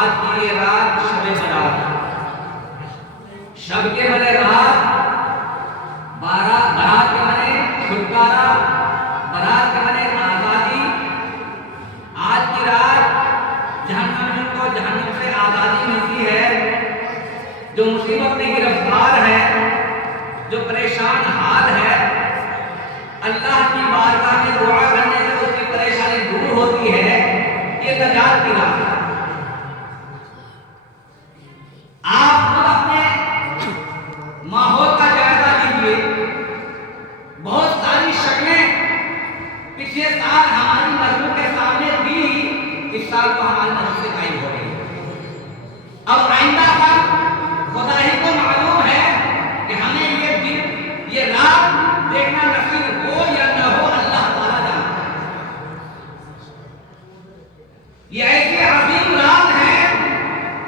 आज की ये रात शब बारात, शब के माने रात, बारात के माने छुटकारा, बारात के माने आजादी। आज की रात जहन्नम को जहन्नम से आजादी मिलती है। जो मुसीबत में गिरफ्तार है, जो परेशान हाल है, अल्लाह की बारगाह में दुआ करने से उसकी परेशानी दूर होती है। ये नजात की रात है। आप खुद अपने माहौल का जायजा लीजिए। बहुत सारी शक्लें पिछले साल हमारी नजरों के सामने थी, इस साल तो हमारी नजर से गायब हो गई। अब आइंदा का खुदा ही को मालूम है कि हमें ये दिन, ये रात देखना नसीब हो या न हो, अल्लाह ताला जानता है। ये ऐसी अजीम रात है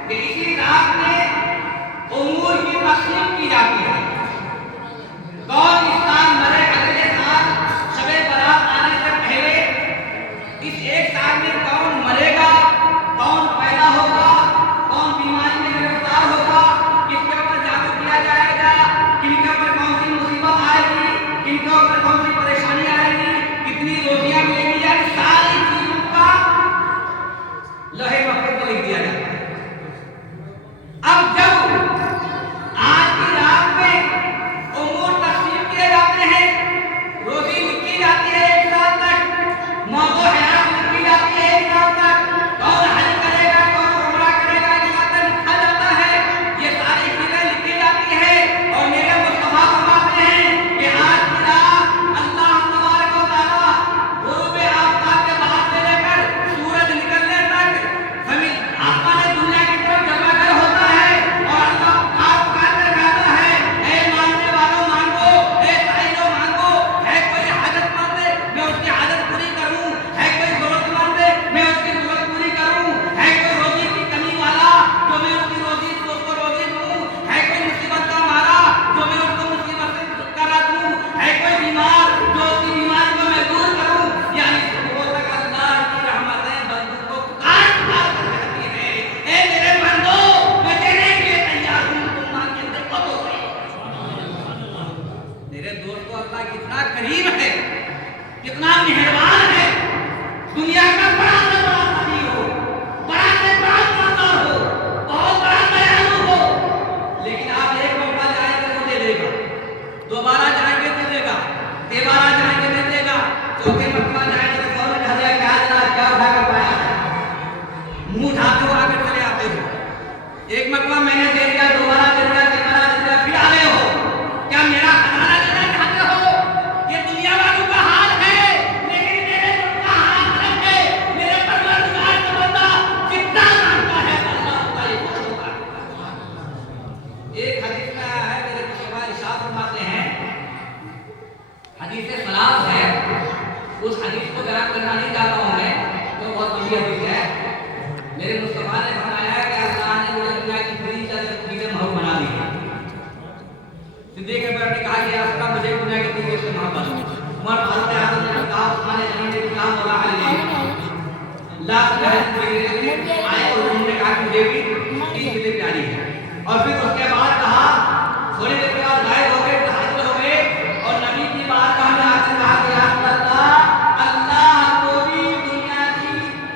कि इसी रात में उमूर की तस्लीम की जाती है। कौन इस साल मरे, अगले साल शबे बारात आने से पहले इस एक साल में कौन मरेगा, कौन पैदा होगा, कौन बीमारी में गिरफ्तार होगा, किसके ऊपर जादू किया जाएगा, किनके ऊपर कौन सी मुसीबत आएगी, किनके ऊपर कौन सी परेशानी आएगी, कितनी रोटियां मिलेंगी, यानी सारी चीजों का लोहे महफूज में लिख दिया जाता है। अब जब आज की रात में उमूर तस्लीम किए जाते हैं, रोजी लिखी जाती है एक साल तक, मौजू हयात लिखी जाती है एक साल तक, कौन हज करेगा, कौन उम्रा करेगा, एक साल तक लिखा जाता है। ये सारी चीजें लिखी जाती है और मेरे मुस्तफा फरमाते हैं कि आज की रात अल्लाह तबारक व तआला गुरूब आफताब के बाद से लेकर सूरज निकलने तक जमीन आसमान दुनिया की तरफ जमाकर होता है और अल्लाह पुकार कर कहता है, ऐ मानने वालों मांगो, ऐ साइलों मांगो। है कोई हाजतमंद, मैं उसकी हाजत पूरी करूं। है कोई जरूरतमंद, मैं उसकी जरूरत पूरी करूं। है कोई रोजी की कमी वाला, जो मैं उसकी रोजी उसको रोजी दूं। है कोई मुसीबत का मारा, जो मैं उसको मुसीबत से छुटकारा दूं। है कोई बीमार, जो उसकी बीमारी को मैं दूर करूं। यानी सुबह तक अल्लाह की रहमतें बंदों को पुकार पुकार कर कहती है, ऐ मेरे बंदो, मैं देने के लिए तैयार हूं, तुम मांगे देखो तो सही। मेरे दोस्तों, अल्लाह कितना करीम है, कितना मेहरबान है। दुनिया का बड़ा से बड़ा सही हो, बड़ा से बड़ा ईमानदार हो, बहुत बड़ा दयालु हो, लेकिन आप एक मौका जाएंगे तो दे देगा, दोबारा जाएंगे तो देगा, तेबारा जाएंगे तो देगा, चौथे मरतबा जाएंगे तो फौरन कह देगा, क्या जनाब, क्या उठा कर पाया है, मुंह उठाते हो आकर चले आते हो। एक मरतबा मैंने दे दिया, दोबारा दे दिया, तेबारा दे दिया, फिर आ रहे हो। क्या मेरा खजाना लेना चाहते हो? ये दुनिया वालों का हाल है, लेकिन मेरे रब का हाल अलग है। मेरे परवरदिगार का बंदा जितना मांगता है, अल्लाह उसका ये खुश होता है। एक हदीस में आया है, मेरे मुस्तफा इरशाद फरमाते हैं, हदीस सलास है, उस हदीस को बयान करना नहीं चाहता हूं मैं, तो बहुत लंबी हदीस है। मेरे मुस्तफा ने फरमाया कि अल्लाह ने मुझे दुनिया की पूरी चीजें महबूब बना दी है। सिद्दीक़ अकबर ने कहा कि आपका मुझे दुनिया की चीजें से मोहब्बत है। उमर फारूक आज़म ने कहा, उस्मान गनी ने कहा, मौला अली ला आए और उन्होंने कहा कि मुझे भी तीन चीजें प्यारी है। और फिर उसके बाद कहा, थोड़ी देर के बाद गायब हो गए, हाजिर हो गए और नबी की बारगाह में आकर कहा कि या अल्लाह को भी दुनिया की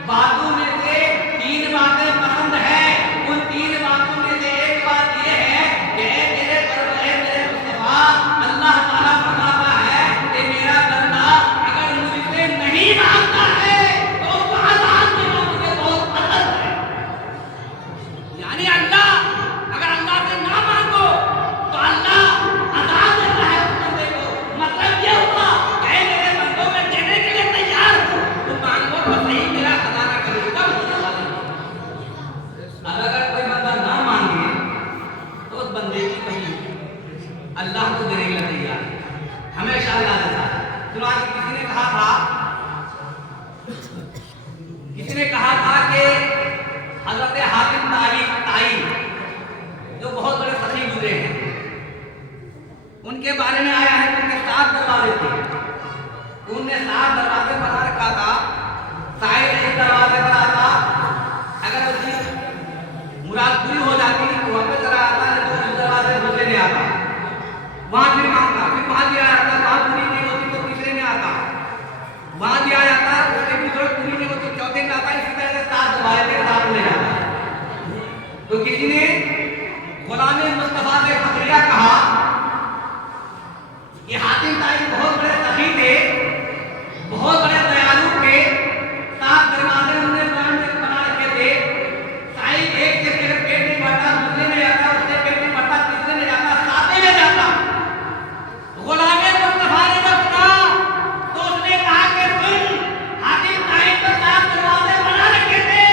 बातों में से तीन बातें पसंद है। उन तीन बातों में से एक बात ये है कि मेरे परवरदिगार, मेरे मुस्तफा, अल्लाह ताला फरमाता है कि मेरा बंदा अगर मुझसे नहीं मांगता है तो उसको आजाद देना मुझे बहुत पसंद है। यानी अल्लाह, अगर अल्लाह से ना मांगो तो अल्लाह आजाद देता है उस बंदे को। मतलब ये हुआ कि मेरे बंदों में देने के लिए तैयार हूं, तो मांगो तो सही, मेरा खजाना कभी कम होने वाला नहीं। अब अगर कोई बंदा ना मांगे तो उस बंदे की कमी अल्लाह को देने के लिए तैयार है, हमेशा अल्लाह देता है। तो आज किसी ने कहा था कि हजरत हातिम ताई जो बहुत बड़े सखी गुजरे हैं, उनके बारे में आया है कि उनके 7 दरवाजे थे। उनने 7 दरवाजे बना रखा था। साहिब एक दरवाजे पर आता, अगर उसकी वाले के साथ ले जाता है। तो किसी ने गुलाम मुस्तफा से फकरिया कहा, ये हातिम ताई बहुत बड़े सखी थे, बहुत बड़े दयालु थे, 7 दरवाजे उन्होंने बना रखे थे। साईं एक से अगर पेट नहीं भरता दूसरे में जाता, उससे पेट नहीं भरता तीसरे में जाता, 7वें में जाता। गुलाम मुस्तफा ने जब सुना तो उसने कहा कि तुम हातिम ताई को 7 दरवाजे बना रखे थे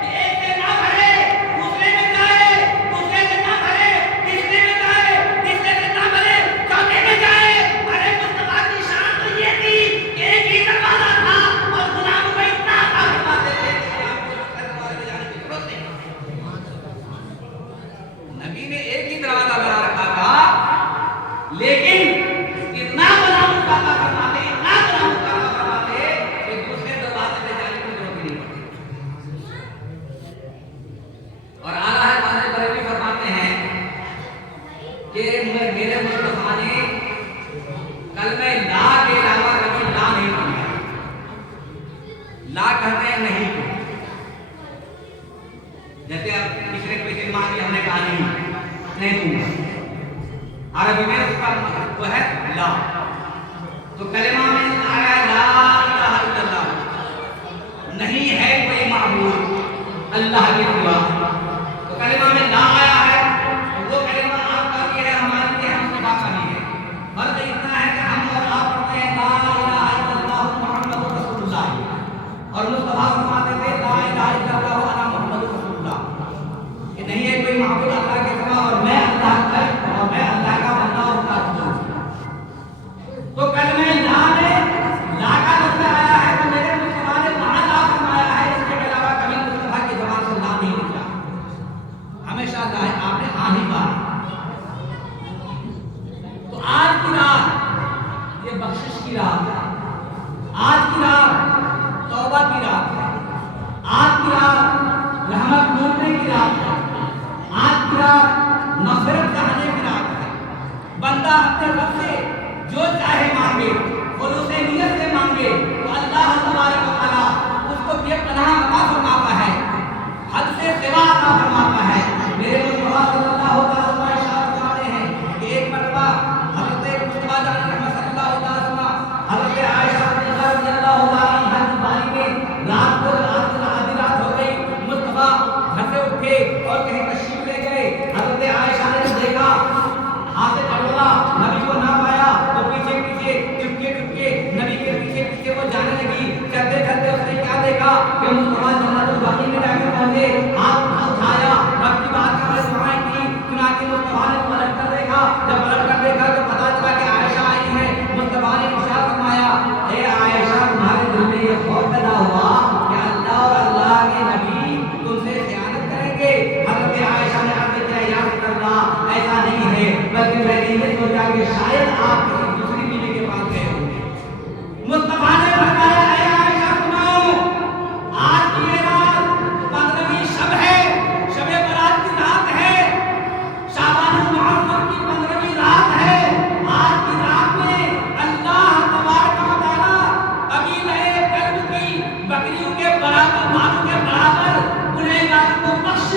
कि एक से ना भरे दूसरे में जाए, दूसरे से ना भरे तीसरे में जाए, तीसरे से ना भरे चौथे में जाए। अरे मुस्तफा की शान तो ये थी कि एक ही दरवाजा था और गुलाम को इतना था फरमाते थे कि आपको दूसरे दरवाजे में जाने की जरूरत नहीं। नबी ने एक ही दरवाजा बना रखा था, लेकिन इतना बना उसका फरमाते, इतना बना उसका फरमाते कि दूसरे दरवाजे पे जाने की जरूरत नहीं पड़ती। और आला है बादल बरेली फरमाते हैं कि मेरे मुस्तफा ने कलमे ला के अलावा कभी ला नहीं सुना। ला कहते हैं नहीं को, जैसे अब किसी ने कोई मांगी हमने कहा नहीं दूंगा, अरबी में उसका वो है ला। तो कलिमा में आया ला इलाहा इल्लल्लाह, नहीं है कोई माबूद अल्लाह के सिवा। तो कलिमा में ला आया है, वो कलिमा आपका भी है, हमारी भी है, हम सबका का भी है। फर्क इतना है कि हम और आप पढ़ते हैं ला इलाहा इल्लल्लाह मुहम्मदुर रसूलुल्लाह, और मुस्तफा फरमाते थे ला इलाहा इल्लल्लाह अना मुहम्मदुर रसूलुल्लाह। ये नहीं है कोई माबूद अल्लाह के सिवा और मैं अल्लाह का बंदा और उसका रसूल। तो कलमे ला में ला का लफ्ज़ आया है, तो मेरे मुस्तफा ने वहां ला फरमाया है, इसके अलावा कभी मुस्तफा की ज़बान से ला नहीं निकला, हमेशा ला है, आपने हाँ ही कहा। तो आज की रात ये बख्शिश की रात है, आज की रात तौबा की रात है, आज की रात रहमत लूटने की रात है, आज की रात मग़फ़िरत चाहने की रात है। बंदा अपने रब से जो चाहे मांगे, खुलूसे नियत से मांगे, तो अल्लाह तबारक व तआला उसको बेपनाह अता फरमाता है, हद से सिवा अता फरमाता है। मेरे मुस्तफा सल्लल्लाहु अलैहि वसल्लम इरशाद फरमाते हैं कि एक मरतबा हज़रत मुस्तफा जान रहमत सल्लल्लाहु अलैहि वसल्लम हज़रत आयशा रज़ियल्लाहु ताला अन्हा की बारी में रात को आधी रात हो गई, मुस्तफा घर से उठे और कहीं तशरीफ ले गए। हज़रत आयशा ने देखा, हाथ से टटोला, नबी को ना पाया, तो पीछे पीछे चुपके नबी के पीछे वो जाने लगी। चलते चलते उसने क्या देखा कि मुस्तफा जन्नतुल बकी में जाकर पहुंचे, हाथ उठाया, रब की बात कर रहे, दुआएं की। चुनांचे मुस्तफा ने पलट कर देखा, जब पलट कर देखा तो पता चला कि आयशा आई है। मुस्तफा ने इरशाद फरमाया, ए आयशा, तुम्हारे दिल में ये खौफ पैदा हुआ कि अल्लाह और अल्लाह के नबी तुमसे खियानत करेंगे। हज़रत आयशा ने अर्ज़ किया, या रसूल अल्लाह, ऐसा नहीं है, बल्कि मैंने ये सोचा कि शायद आप किसी दूसरी बीवी के पास गए होंगे। मुस्तफा ने फरमाया, ऐ आयशा सुनो, आज की ये रात 15वीं शब है, शब-ए बरात की रात है, शाबानुल मुअज़्ज़म की 15वीं रात है। आज की रात में अल्लाह तबारक व तआला कबीले कल्ब की बकरियों के बराबर, मानों के बराबर गुनहगार को बख्श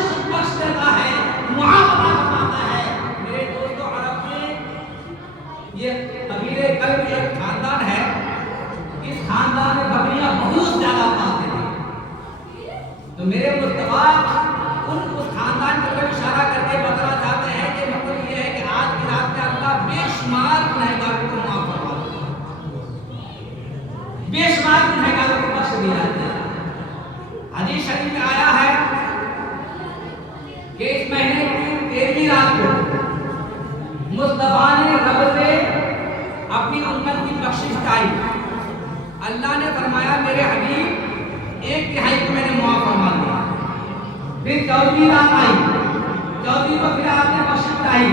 देता है, मुआफ़ फरमाता है। मेरे दोस्तों, अरब में ये कबीले कल्ब एक खानदान है, इस खानदान में बकरियां बहुत ज्यादा पालते थे। तो मेरे मुस्तफा उस खानदान की तरफ इशारा करके बताना चाहते हैं कि मतलब ये है कि आज की रात में अल्लाह बेशुमार गुनहगारों को माफ करवा देगा, बेशुमार गुनहगारों को बख्श दिया जाता है। हदीस शरीफ में आया है कि इस महीने की 13वीं रात को मुस्तफा ने रब से अपनी उम्मत की बख्शिश चाही। अल्लाह ने फरमाया, मेरे हबीब 1/3 को मैंने मुआफ फरमा दिया। फिर 14वीं रात आई, 14वीं को फिर आपने बख्शिश चाही।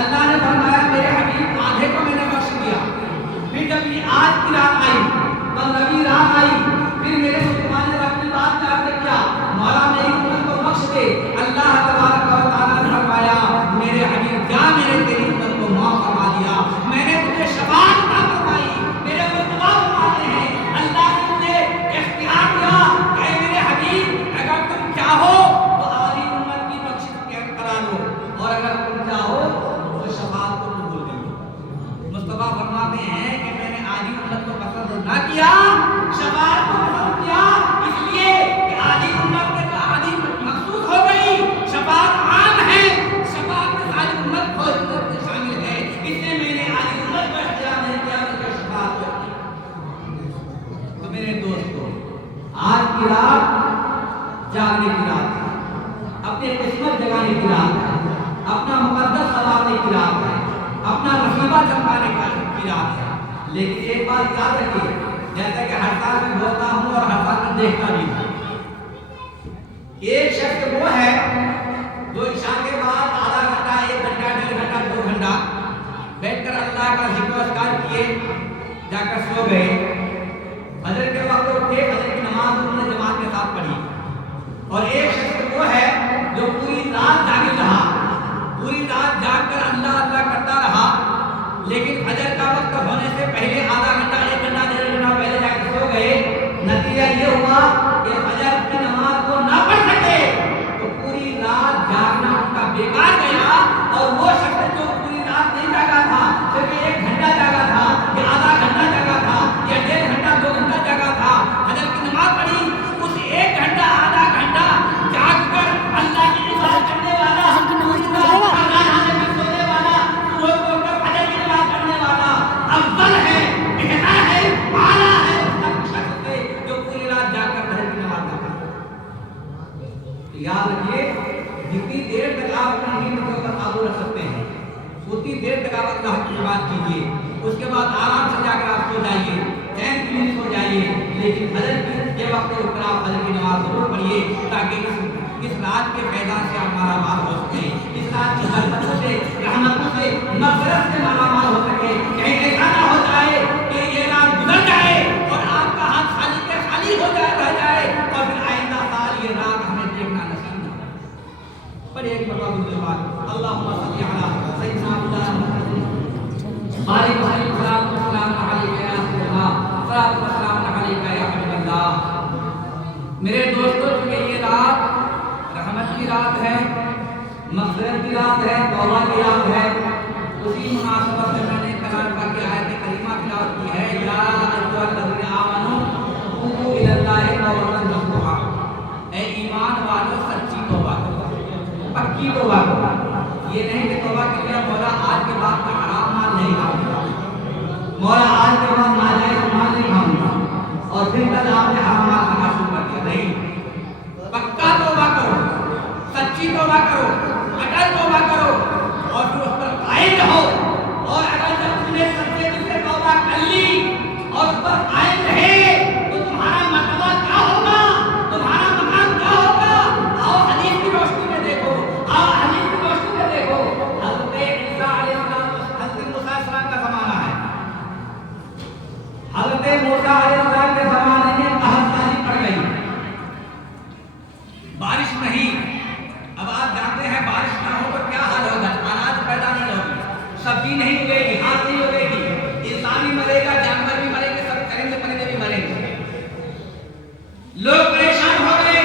अल्लाह ने फरमाया, मेरे हबीब आधे को मैंने बख्श दिया। फिर जब ये आज की रात आई, 15वीं रात आई, फिर मेरे मुस्तफा ने अपनी बात का अर्ज़ किया, मौला मेरी उम्मत को बख्श दे। अल्लाह तबारक व तआला ने फरमाया, मेरे हबीब जा, मैंने तेरी उम्मत को माफ फरमा दिया, मैंने तुझे शफाअत अता फरमाई। मेरे मुस्तफा फरमाते हैं, अल्लाह ने मुझे इख्तियार दिया कि मेरे हबीब, अगर जागने की रात है, अपने किस्मत जगाने की रात है, अपना मुकद्दस संवारने की रात है, अपना नसीबा चमकाने की रात है। लेकिन एक बात याद रखिए, जैसे कि हर साल मैं बोलता हूँ और हर साल मैं देखता भी हूँ, एक शख्स वो है जो इशा के बाद आधा घंटा, 1 घंटा, 1.5 घंटा, 2 घंटा बैठकर अल्लाह का जिक्र अस्कार किए, जाकर सो गए, फजर के वक्त उठे, फजर की नमाज उन्होंने जमात के साथ पढ़ी। और एक शख्स वो है जो पूरी रात जागे रहा, पूरी रात जागकर अल्लाह अल्लाह करता रहा, लेकिन फजर का वक्त होने से पहले आधा घंटा, 1 घंटा, 1.5 घंटा पहले जाकर सो गए। नतीजा ये हुआ कि फजर की नमाज को ना पढ़ सके, तो पूरी रात जागना उनका बेकार गया। और वो शख्स जो पूरी रात नहीं जागा था, सिर्फ 1 घंटा जागा था या आधा घंटा जागा था या 1.5 घंटा, 2 घंटा जागा था, फजर की नमाज पढ़ी, उस 1 घंटा, आधा घंटा जागकर अल्लाह की इबादत करने वाला, सोने वाला, सुबह को उठकर फजर की नमाज पढ़ने वाला अफजल है, बेहतर है, आला है उस शख्स से जो पूरी रात जागकर फजर की नमाज पढ़ता है। याद रखिए, जितनी देर तक आप अपनी नींद के ऊपर काबू रख सकते हैं, उतनी देर तक आप अल्लाह की इबादत कीजिए, उसके बाद आराम से जाकर आप सो जाइए, चैन की नींद सो जाइए। लेकिन फजर के वक्त उठकर आप फजर की नमाज जरूर पढ़िए, ताकि इस रात के फैजान से आप मालामाल हो सके, इस रात की बरकतों से, रहमतों से, मग़फ़िरत से मालामाल हो सके। कहीं ऐसा ना हो जाए कि ये रात गुजर जाए और आपका हाथ खाली के खाली हो जाए, रह जाए, और फिर आइंदा साल ये रात हमें देखना नसीब ना हो। पर एक मरतबा दुआ, अल्लाहुम्मा सल्ली अला सय्यिदना मुहम्मद बारिक वसल्लम सलाम अलैका या रसूलल्लाह, सलाम वसलाम अलैका या हबीबल्लाह। मेरे दोस्तों, चूंकि ये रात रहमत की रात है, मग़फ़िरत की रात है, तौबा की रात है, उसी मुनासबत से मैंने कलाम पाक की आयत करीमा तिलावत की है, या अय्युहल्लज़ीना आमनू तूबू इलल्लाहि तौबतन नसूहा। ऐ ईमान वालों, सच्ची तौबा करो, पक्की तौबा करो। ये नहीं कि तौबा कर लिया, मौला आज के बाद मैं हराम माल नहीं खाऊंगा, मौला आज के बाद नाजायज़ माल नहीं खाऊंगा, और फिर कल आपने हराम माल खाना शुरू कर दिया। नहीं, पक्का तौबा करो, सच्ची तौबा करो, अटल तौबा करो, और फिर उस पर कायम रहो। और अगर जब तुमने सच्चे दिल से तौबा कर ली और उस पर कायम रहे, तो तुम्हारा मर्तबा क्या होगा, तुम्हारा मकाम क्या होगा। आओ हदीस की रोशनी में देखो, आओ हदीस की रोशनी में देखो। हज़रत ईसा अलैहिस्सलाम, हज़रत मूसा अलैहिस्सलाम का ज़माना है। हज़रत मूसा अलैहिस्सलाम के ज़माने में कहतसानी पड़ गई, बारिश नहीं। अब आप जानते हैं बारिश ना हो तो क्या हाल होगा, अनाज पैदा नहीं होगी, सब्जी नहीं उगेगी, घास नहीं उगेगी, इंसान भी मरेगा, जानवर भी मरेंगे, सब चरिंदे परिंदे भी मरेंगे। लोग परेशान हो गए।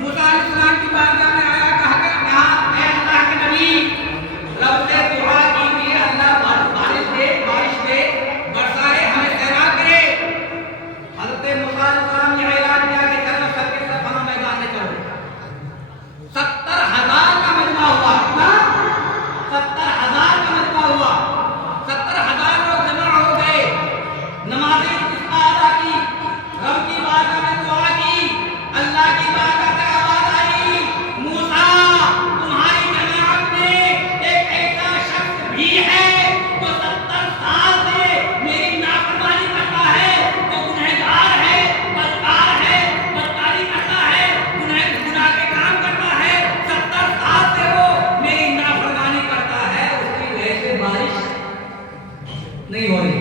मूसा अलैहिस्सलाम की बारगाह में आया, कहा कि ऐ अल्लाह के नबी, रब से दुआ कीजिए, अल्लाह बारिश दे, बरसाए, हमें सैराब करे। हज़रत मूसा अलैहिस्सलाम ने ऐलान किया कि चलो सबके सब हम मैदान में चलो। 70,000 का मजमा हुआ, कितना? 70,000 का मजमा हुआ, 70,000 लोग जमा हो गए, नमाज़ें इस्तिस्क़ा अदा की, रब की बारगाह में दुआ की, अल्लाह की बारगाह से आवाज़ आई, मूसा, तुम्हारी जमात में एक ऐसा शख्स भी है जो 70 साल से मेरी नाफरमानी करता है, जो गुनहगार है, बदकार है, बदकारी करता है, गुनाह के काम करता है, 70 साल से वो मेरी नाफरमानी करता है, उसकी वजह से बारिश नहीं हो रही।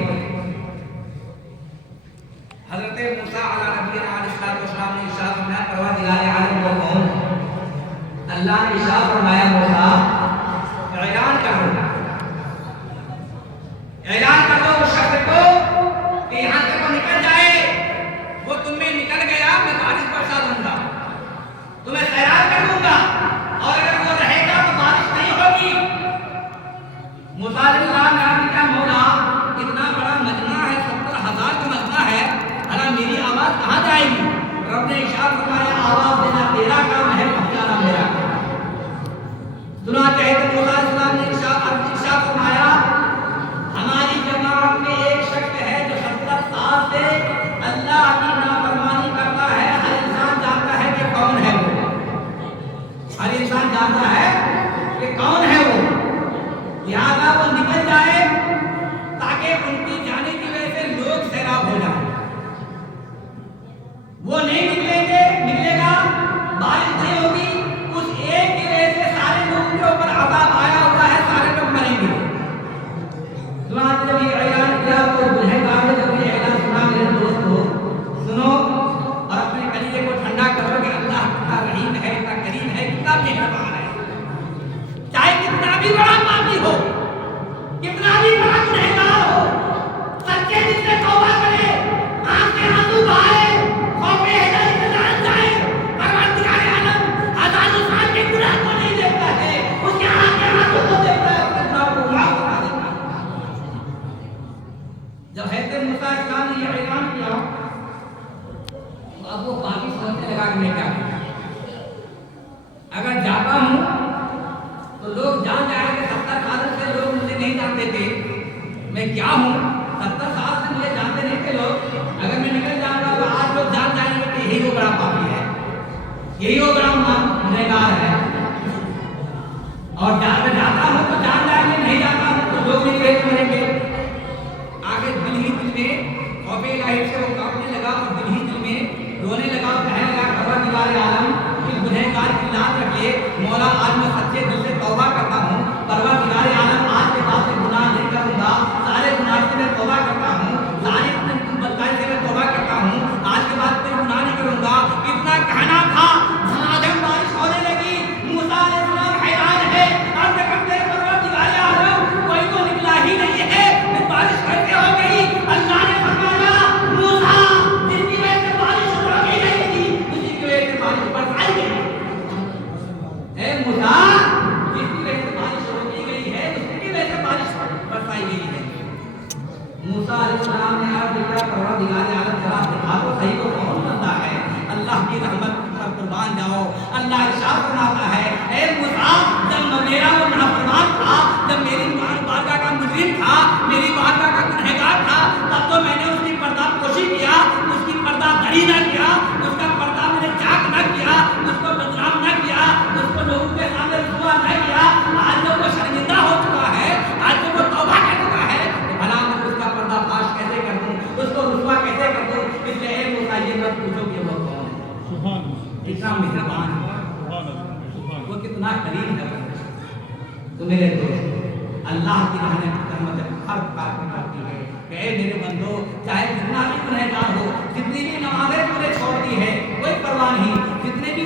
हज़रत मूसा अलैहिस्सलाम ने इरशाद फरमाया, परवरदिगार आलम वो कौन? अल्लाह ने इरशाद फरमाया, मूसा ऐलान कर दो, ऐलान कर दो उस शख्स को कि यहाँ से वो निकल जाए। वो तुम में निकल गया, मैं बारिश बरसा दूंगा, तुम्हें सैराब कर दूंगा, और अगर वो रहेगा तो बारिश नहीं होगी। मूसा अलैहिस्सलाम ने कहा, क्या मौला, इतना बड़ा मजमा है, 70,000 का मजमा है, अरे मेरी आवाज़ कहाँ जाएगी? रब ने इरशाद फरमाया, आवाज़ देना तेरा काम है, पहुँचाना मेरा काम। सुना चाहे तो मूसा अलैहिस्सलाम ने इरशाद जानता है कि कौन है वो, लिहाजा वो निकल जाए ताकि उनकी जाने की वजह से लोग सैराब हो जाए। वो नहीं निकलेगा, बारिश नहीं होगी, उस एक की वजह से सारे लोगों के ऊपर अज़ाब आया हुआ है, सारे लोग मरेंगे। जब ये ऐलान किया तो गुनहगार ने जब ये ऐलान सुना, मेरे दोस्त को सुनो और अपने कलीजे को ठंडा करो कि अल्लाह कितना रहीम है, कितना करीम है, कितना मेहरबान है। चाहे कितना भी बड़ा पापी हो, कितना भी बड़ा गुनहगार हो, सच्चे दिल से तौबा करे, आंख से आंसू बहाए, खौफे हैदर से जान जाए, परवरदिगार आलम हज़ारों साल के गुनाह को नहीं देखता है, उसके आंख के आंसू को देखता है, उसके गुनाह को माफ करा देता है। जब हज़रत मूसा इस्लाम ने ये ऐलान किया तो अब वो बाकी सोचने लगा कि मैं क्या करूं। अगर जाता हूं तो लोग जान जाएंगे 70 साल से लोग मुझे नहीं जानते थे मैं क्या हूं, 70 साल से मुझे जानते नहीं थे लोग। अगर मैं निकल जाऊंगा तो आज लोग जान जाएंगे कि यही वो बड़ा पापी है, यही वो बड़ा गुनहगार है। और मैं जाता हूं तो जान जाएंगे, नहीं जाता हूं तो लोग नहीं भेज मरेंगे। आगे दिल ही दिल में खौफे इलाही से वो कांपने लगा और दिल ही दिल में रोने लगा और कहने लगा परवरदिगार आलम कि गुनहगार की लात रखिए, मौला आज मैं सच्चे दिल से तौबा करता हूँ, परवरदिगार आलम आज के बाद से गुनाह नहीं करूँगा, सारे गुनाह से मैं तौबा करता हूँ, सारी बदकाई से मैं तौबा करता हूँ, आज के बाद कोई गुनाह नहीं करूँगा। इतना कहना था, धनाधन बारिश होने लगी। मूसा अलैहिस्सलाम हैरान है, अर्ज़ करते हैं परवरदिगार आलम कोई तो निकला ही नहीं है, बारिश कैसे हो गई? अल्लाह ने फरमाया मूसा जिसकी वजह से बारिश रोकी गई थी उसी की वजह से बारिश बरसाई गई। ए मूसा जिसकी वजह से बारिश रोकी गई है उसी की वजह से बारिश बरसाई गई है। मूसा अलैहिस्सलाम ने अर्ज़ किया परवरदिगार आलम जरा दिखा तो सही को कौन बंदा है, अल्लाह की रहमत पर कुर्बान जाओ। अल्लाह इरशाद फरमाता है ए मूसा जब मेरा वो नाफरमान था, जब मेरी बारगाह का मुजरिम था, मेरी बारगाह का गुनहगार था, तब तो मैंने उसकी पर्दापोशी किया, उसकी पर्दादारी न किया, उसका पर्दा मैंने चाक न किया, उसको बदनाम न किया, उसको लोगों के सामने रुसवा न किया। आज जब वो शर्मिंदा हो चुका है, आज जब वो तौबा कर चुका है, तो भला मैं उसका पर्दाफाश कैसे कर दूं, उसको रुसवा कैसे कर दूं। इसलिए ए मूसा ये मत पूछो कि वो कौन है, इतना मेहरबान है, वो कितना करीम है। तो मेरे दोस्त अल्लाह की रहमत हर प्रकार की करती है कि ए मेरे बंदो चाहे जितना भी गुनहगार हो, जितनी भी नमाज़ें तूने छोड़ दी है कोई परवाह नहीं, जितने भी